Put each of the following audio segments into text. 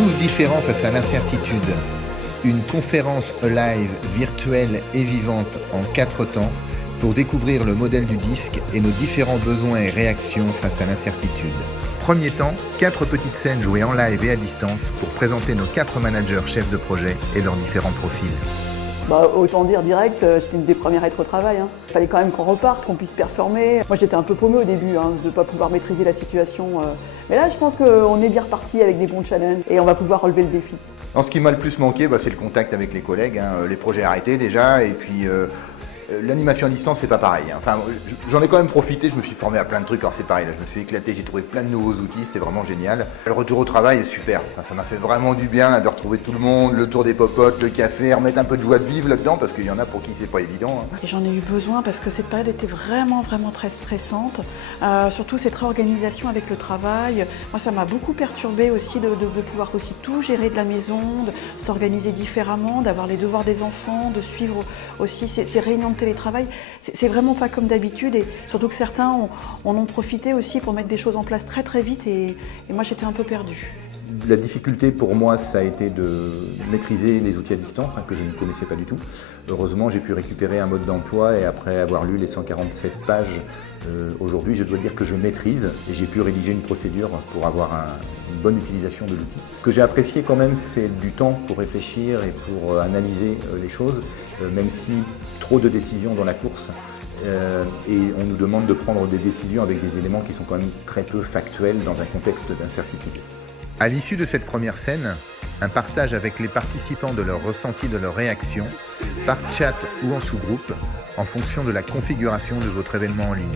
Tous différents face à l'incertitude. Une conférence live virtuelle et vivante en 4 temps pour découvrir le modèle du disque et nos différents besoins et réactions face à l'incertitude. Premier temps, 4 petites scènes jouées en live et à distance pour présenter nos 4 managers chefs de projet et leurs différents profils. Autant dire direct, j'étais une des premières à être au travail. Il fallait quand même qu'on reparte, qu'on puisse performer. Moi j'étais un peu paumée au début, de ne pas pouvoir maîtriser la situation. Mais là je pense qu'on est bien reparti avec des bons challenges et on va pouvoir relever le défi. Alors, ce qui m'a le plus manqué, c'est le contact avec les collègues, les projets arrêtés déjà, et puis l'animation à distance, c'est pas pareil. Enfin, j'en ai quand même profité, je me suis formé à plein de trucs, alors c'est pareil, là, je me suis éclaté, j'ai trouvé plein de nouveaux outils, c'était vraiment génial. Le retour au travail est super, ça m'a fait vraiment du bien de retrouver tout le monde, le tour des popotes, le café, remettre un peu de joie de vivre là-dedans, parce qu'il y en a pour qui c'est pas évident. Et j'en ai eu besoin parce que cette période était vraiment très stressante, surtout cette réorganisation avec le travail. Moi ça m'a beaucoup perturbée aussi de pouvoir aussi tout gérer de la maison, de s'organiser différemment, d'avoir les devoirs des enfants, de suivre aussi ces réunions de télétravail. C'est vraiment pas comme d'habitude et surtout que certains en ont profité aussi pour mettre des choses en place très vite et moi j'étais un peu perdue. La difficulté pour moi, ça a été de maîtriser les outils à distance que je ne connaissais pas du tout. Heureusement, j'ai pu récupérer un mode d'emploi et après avoir lu les 147 pages, aujourd'hui, je dois dire que je maîtrise et j'ai pu rédiger une procédure pour avoir une bonne utilisation de l'outil. Ce que j'ai apprécié quand même, c'est du temps pour réfléchir et pour analyser les choses, même si trop de décisions dans la course. Et on nous demande de prendre des décisions avec des éléments qui sont quand même très peu factuels dans un contexte d'incertitude. À l'issue de cette première scène, un partage avec les participants de leurs ressentis, de leurs réactions, par chat ou en sous-groupe, en fonction de la configuration de votre événement en ligne.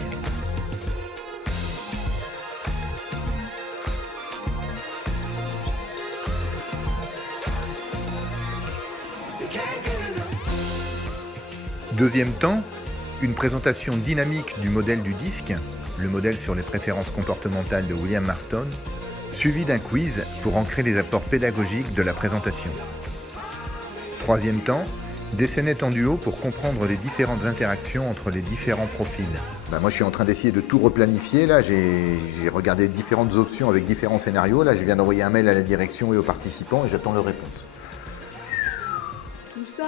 Deuxième temps, une présentation dynamique du modèle du disque, le modèle sur les préférences comportementales de William Marston, suivi d'un quiz pour ancrer les apports pédagogiques de la présentation. Troisième temps, des scénettes en duo pour comprendre les différentes interactions entre les différents profils. Moi je suis en train d'essayer de tout replanifier, là j'ai regardé différentes options avec différents scénarios, là je viens d'envoyer un mail à la direction et aux participants et j'attends leur réponse. Tout ça,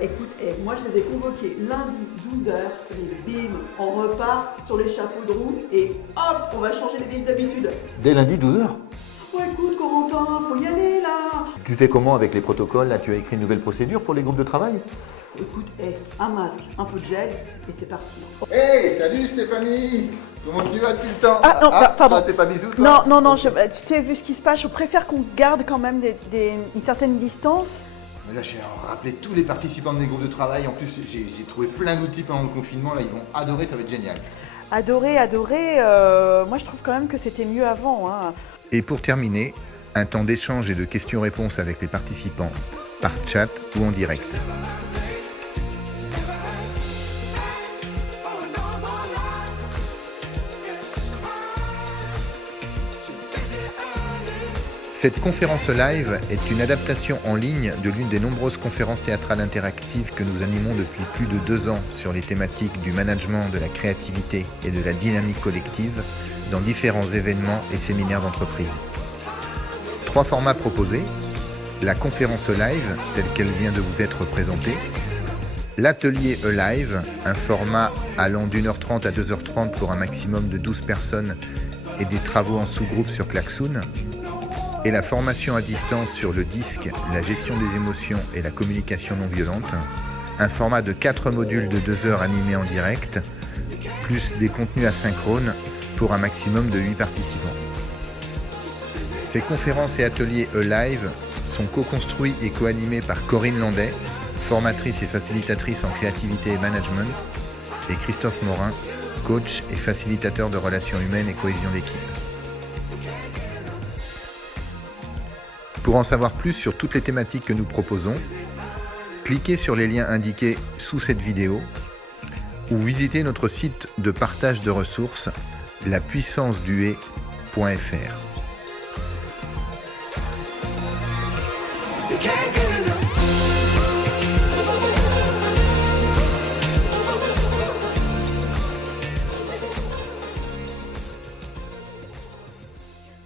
écoute, moi je les ai convoqués lundi 12h et bim, on repart sur les chapeaux de roue et hop, on va changer les vieilles habitudes. Dès lundi 12h? Écoute Corentin, faut y aller là. Tu fais comment avec les protocoles là? Tu as écrit une nouvelle procédure pour les groupes de travail? Écoute, un masque, un peu de gel et c'est parti. Hey, salut Stéphanie! Comment tu vas depuis le temps? Pardon. Toi, t'es pas bisous toi? Non, tu sais, vu ce qui se passe, je préfère qu'on garde quand même une certaine distance. Mais là, j'ai rappelé tous les participants de mes groupes de travail. En plus, j'ai trouvé plein d'outils pendant le confinement. Là, ils vont adorer, ça va être génial. Adorer. Moi, je trouve quand même que c'était mieux avant. Et pour terminer, un temps d'échange et de questions-réponses avec les participants, par chat ou en direct. Cette conférence live est une adaptation en ligne de l'une des nombreuses conférences théâtrales interactives que nous animons depuis plus de 2 ans sur les thématiques du management, de la créativité et de la dynamique collective dans différents événements et séminaires d'entreprise. 3 formats proposés, la conférence live telle qu'elle vient de vous être présentée, l'atelier live, un format allant d'1h30 à 2h30 pour un maximum de 12 personnes et des travaux en sous-groupe sur Klaxoon, et la formation à distance sur le disque, la gestion des émotions et la communication non violente, un format de 4 modules de 2 heures animés en direct, plus des contenus asynchrones pour un maximum de 8 participants. Ces conférences et ateliers live sont co-construits et co-animés par Corinne Landais, formatrice et facilitatrice en créativité et management, et Christophe Morin, coach et facilitateur de relations humaines et cohésion d'équipe. Pour en savoir plus sur toutes les thématiques que nous proposons, cliquez sur les liens indiqués sous cette vidéo ou visitez notre site de partage de ressources lapuissanceduet.fr.